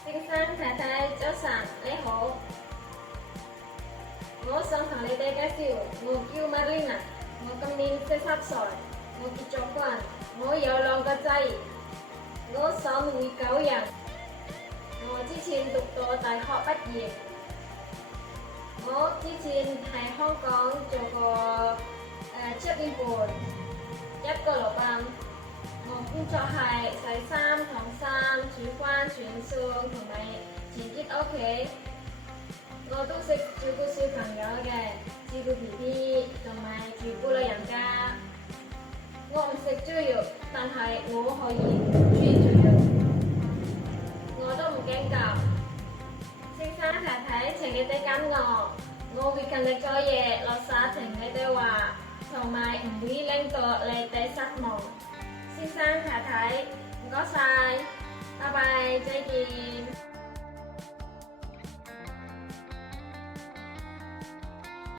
先生太太早晨，你好，我想同你哋介紹，我叫 Marlina，我今年40歲，我結咗婚，我有2個仔，我想會救人。我之前讀到大學畢業，我之前喺香港做過7年半一個老闆。我工作係洗衫、燙衫、煮飯、傳送同埋清潔屋企。我都識照顧小朋友嘅，照顧 BB 同埋照顧老人家。我唔食豬肉，但係我可以煮豬肉。我都唔驚教。先生太太，請你哋跟我會勤力做嘢，落實聽你哋話，同埋唔會令到你哋失望。先生太太，唔該晒，拜拜，再見。